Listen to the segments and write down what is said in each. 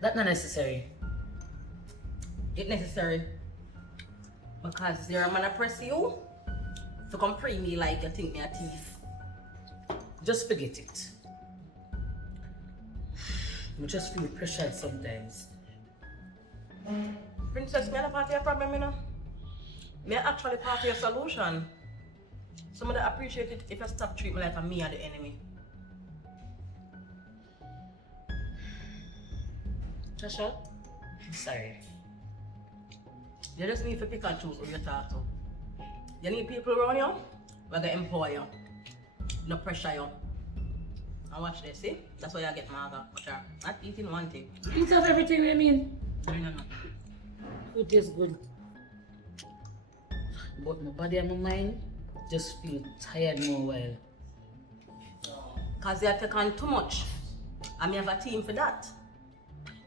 That's not necessary. It's necessary. Because you're a man to press you to come pray me like you think me a thief. Just forget it. I just feel pressured sometimes. Princess, me not part of your problem, you know. Me actually part of your solution. Somebody appreciate it if you stop treating me like a me or the enemy. Tasha, I'm sorry. You just need to pick and choose who you talk to. You need people around you who are going to empower you, no pressure you. And watch this, see? That's why you get mother. Not eating one thing. Eat of everything, I mean. No. Food is good. But my body and my mind just feel tired more while. Because you take on too much. And you have a team for that.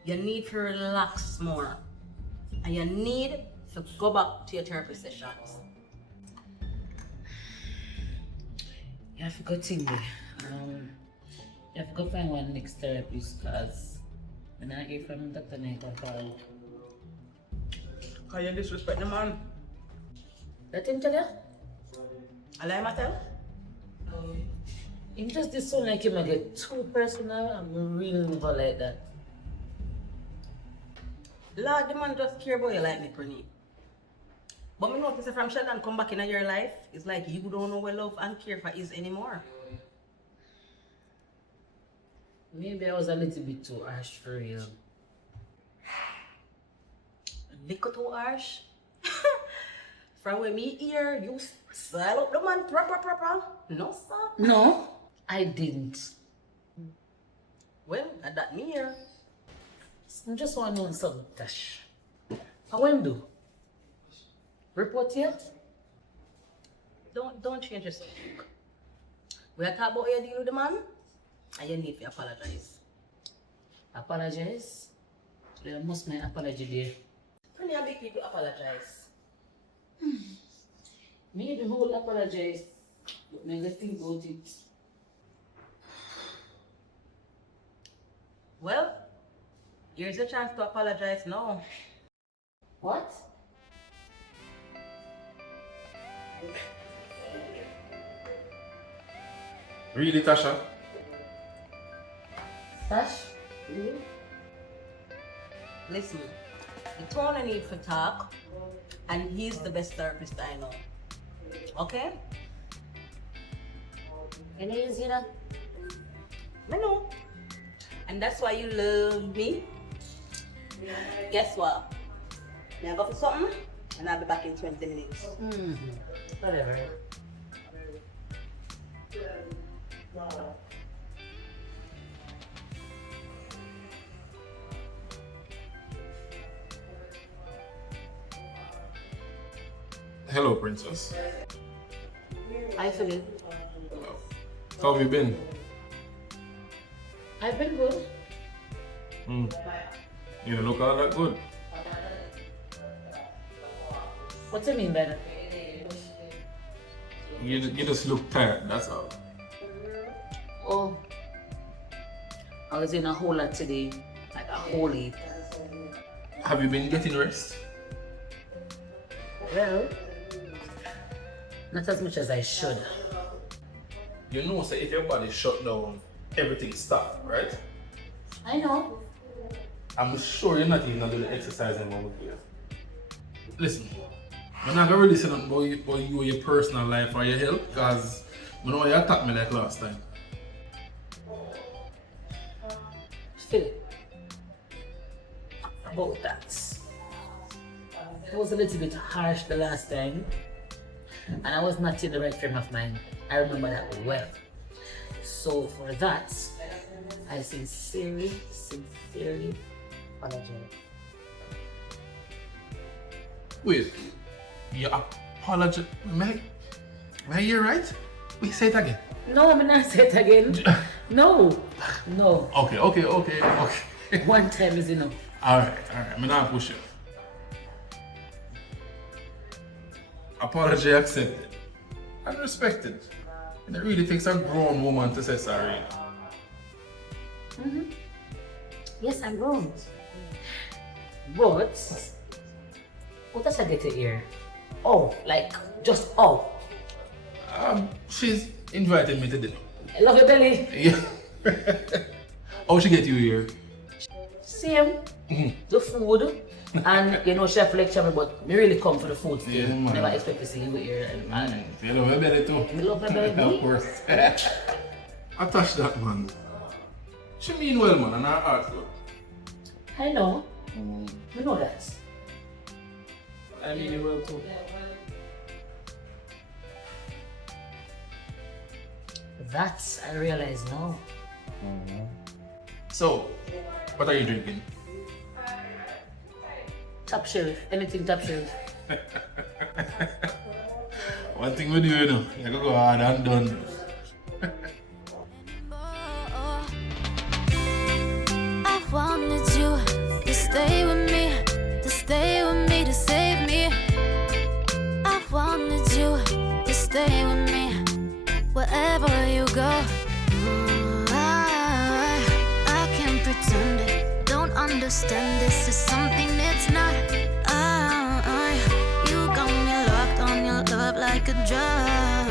You need to relax more. And you need to go back to your therapy sessions. You have to go think there. You have to go find one next therapist because when I hear from Dr. Nate, Because you disrespect the man. let him tell you. I lie myself. Him just this sound like him I get too personal. I'm really never like that. Lord, the man just care about you like me, Pranee. But me notice if from Sheldon come back in your life, it's like you don't know where love and care for is anymore. Maybe I was a little bit too harsh for you. Little too harsh. From when me hear you style up the man proper. No, sir. No, I didn't. Well, at that me hear. I just want to know something, Tash. How when do? Report yet? Don't change your subject. We are talking about how you deal with the man, and you need to apologize. Apologize? There must be an apology there. Plenty of big people apologize. Maybe who will apologize, but never think about it. Well, here's your chance to apologize now. What? Really, Tasha? Tash? Really? Listen, the tone I need for talk, and he's the best therapist I know. Okay? Any easy now? I know. And that's why you love me. Guess what? May I go for something? And I'll be back in 20 minutes. Whatever. Hello, Princess. I feel it. How have you been? I've been good. You don't look all that good. What do you mean by that? You just look tired, that's all. Oh, I was in a whole lot today, like a whole heap. Have you been getting rest? Well, not as much as I should. You know, say if your body shut down, everything stop, right? I know. I'm sure you're not even gonna do the exercise anymore with you. Listen, I'm not gonna really say nothing about you or your personal life or your health, because I know you attacked me like last time. Philip, about that. I was a little bit harsh the last time, and I was not in the right frame of mind. I remember that well. So for that, I sincerely apologize. Wait, you apologize? May I hear right? Wait, say it again. No, I'm not say it again. No. Okay. One time is enough. Alright, I'm not push it. Apology accepted and respected. And it really takes a grown woman to say sorry. Yes, I'm grown. But what does I get to hear? Oh, like just oh. She's invited me to dinner. I love your belly. Yeah. How she get you here? Same. The food. And you know, chef lecture me, but me really come for the food still. Yeah, man. Never expect to see you here. And You love your belly too. me love my belly. Of course. I touched that, man. She mean well, man, and her heart good. I know. You know that. I mean well too. That I realize now. So, what are you drinking? Top shelf. Anything top shelf. One thing we do, you know, you go hard and done. I wanted you to stay with me, to stay with me, to save me. I wanted you to stay with me wherever you go. I can't pretend it, don't understand this is something that's not. You got me locked on your love like a drug.